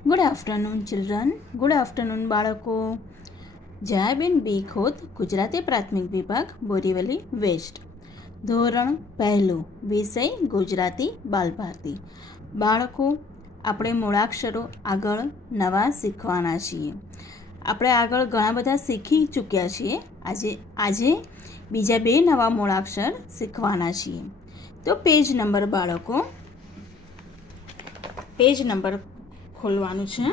Good afternoon children. Good afternoon બાળકો. જયાબેન બી ખોત, ગુજરાતી પ્રાથમિક વિભાગ, બોરીવલી વેસ્ટ. ધોરણ પહેલું, વિષય ગુજરાતી બાલભારતી. બાળકો, આપણે મૂળાક્ષરો આગળ નવા શીખવાના છીએ. આપણે આગળ ઘણા બધા શીખી ચૂક્યા છીએ. આજે બીજા 2 નવા મૂળાક્ષર શીખવાના છીએ. તો પેજ નંબર બાળકો, પેજ નંબર ખોલવાનું છે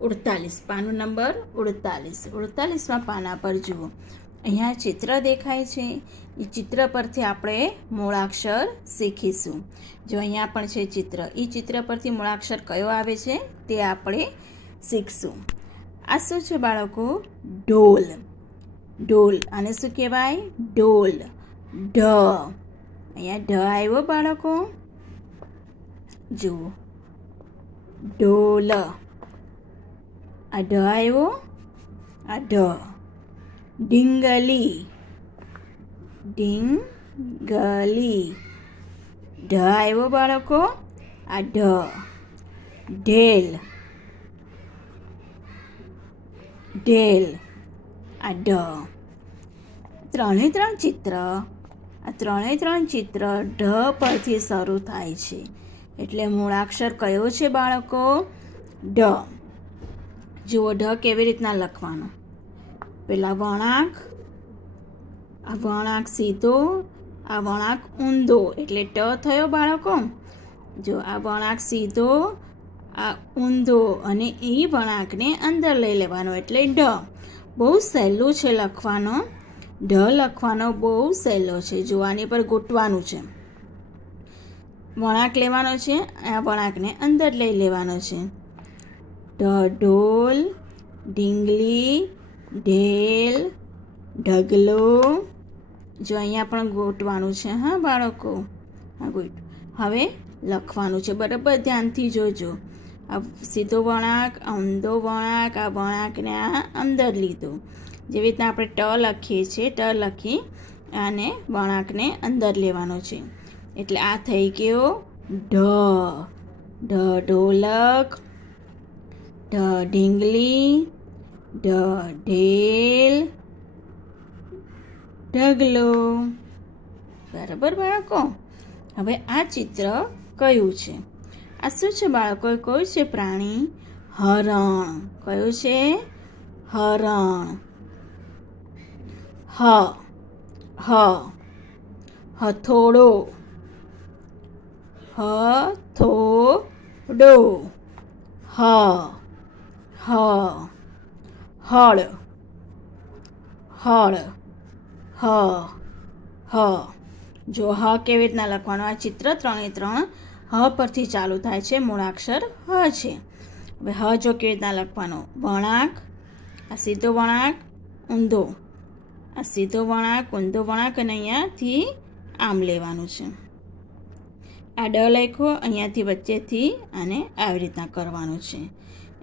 48, પાનું નંબર 48. 48માં પાના પર જુઓ, અહીંયા ચિત્ર દેખાય છે. એ ચિત્ર પરથી આપણે મૂળાક્ષર શીખીશું. જો અહીંયા પણ છે ચિત્ર, એ ચિત્ર પરથી મૂળાક્ષર કયો આવે છે તે આપણે શીખશું. આ શું છે બાળકો? ઢોલ. ઢોલ, આને શું કહેવાય? ઢોલ. ઢ, અહીંયા ઢ આવ્યો બાળકો, જુઓ. ઢોલ, આ ઢ આવ્યો, આ ઢ. ઢીંગલી. ઢીંગલી, ઢ આવ્યો બાળકો, આ ઢ. ઢેલ. ઢેલ, આ ઢ. ત્રણે ત્રણ ચિત્ર ઢ પરથી શરૂ થાય છે. એટલે મૂળાક્ષર કયો છે બાળકો? ઢ. જુઓ ઢ કેવી રીતના લખવાનો. પેલા વળાંક, આ વળાંક સીધો, આ વળાંક ઊંધો, એટલે ટ થયો બાળકો. જો આ વળાંક સીધો, આ ઊંધો, અને એ વળાંકને અંદર લઈ લેવાનો એટલે ઢ. બહુ સહેલું છે લખવાનો. ઢ લખવાનો બહુ સહેલો છે. જો આની પર ગોઠવાનું છે, વળાંક લેવાનો છે, આ વળાંકને અંદર લઈ લેવાનો છે. ઢ ઢોલ, ઢીંગલી, ઢેલ, ઢગલો. જો અહીંયા પણ ગોઠવાનું છે હા બાળકો. હા ગોઠ. હવે લખવાનું છે, બરાબર ધ્યાનથી જોજો. આ સીધો વળાંક, આ ઊંધો વળાંક, આ વળાંકને આ અંદર લીધો. જેવી રીતના આપણે ટ લખીએ છીએ, ટ લખી આને વળાંકને અંદર લેવાનો છે. એટલે આ થઈ ગયો ઢ. ઢ ઢોલક, ઢ ઢીંગલી, ઢ ઢેલ, ઢગલો. બરાબર બાળકો. હવે આ ચિત્ર કયું છે? આ શું છે બાળકો? કયું છે પ્રાણી? હરણ. કયું છે? હરણ. હ. હ, હથોડો. હથોડો. હ. હ, હળ. હળ. હ. હ. જો હ કેવી રીતના લખવાનું? આ ચિત્ર 3 હ પરથી ચાલુ થાય છે. મૂળાક્ષર હ છે. હવે હ જો કેવી રીતના લખવાનો? વળાંક, આ સીધો વળાંક, ઊંધો, આ સીધો વળાંક, ઊંધો વળાંક, અને અહીંયાથી આમ લેવાનું છે. આ ડ લખ્યો, અહીંયાથી વચ્ચેથી અને આવી રીતના કરવાનું છે.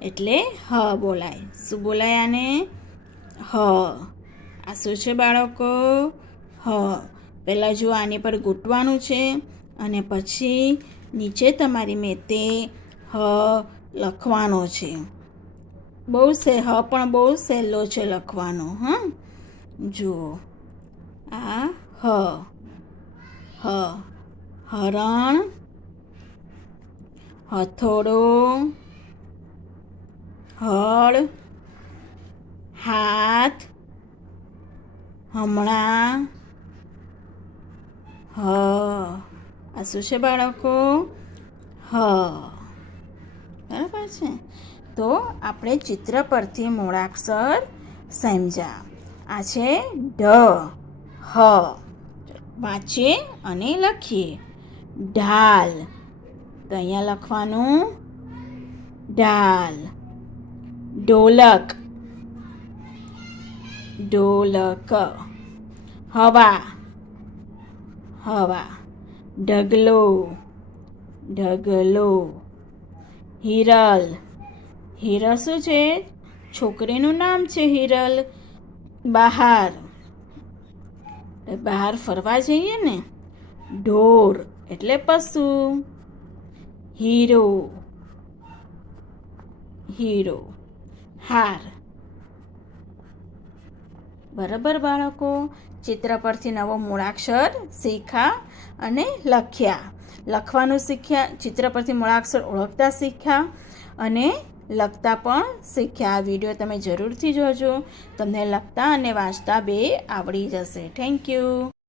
એટલે હ બોલાય. શું બોલાય આને? હ. આ શું છે બાળકો? હ. પહેલાં જો આની પર ગૂંટવાનું છે, અને પછી નીચે તમારી મેતે હ લખવાનો છે. હ પણ બહુ સહેલો છે લખવાનો. હા જુઓ, આ હ. હ, હરણ, હથોડો, હળ, હાથ, હમણાં, હ. આ શું છે બાળકો? હ. બરાબર છે. તો આપણે ચિત્ર પરથી મૂળાક્ષર સમજ્યા. આ છે ઢ. હ. વાંચીએ અને લખીએ. ઢાલ. તો અહીંયા લખવાનું ઢાલ. ઢોલક. ઢોલક. હવા. હવા. ઢગલો. ઢગલો. હિરલ. હિરલ શું છે? છોકરીનું નામ છે હિરલ. બહાર. બહાર ફરવા જઈએ ને. ઢોર એટલે પશુ. હીરો. હીરો. હાર. બરાબર બાળકો, ચિત્ર પરથી નવો મૂળાક્ષર શીખ્યા અને લખ્યા. લખવાનું શીખ્યા, ચિત્ર પરથી મૂળાક્ષર ઓળખતા શીખ્યા અને લખતા પણ શીખ્યા. આ વિડીયો તમે જરૂરથી જોજો. તમને લખતા અને વાંચતા બે આવડી જશે. Thank you.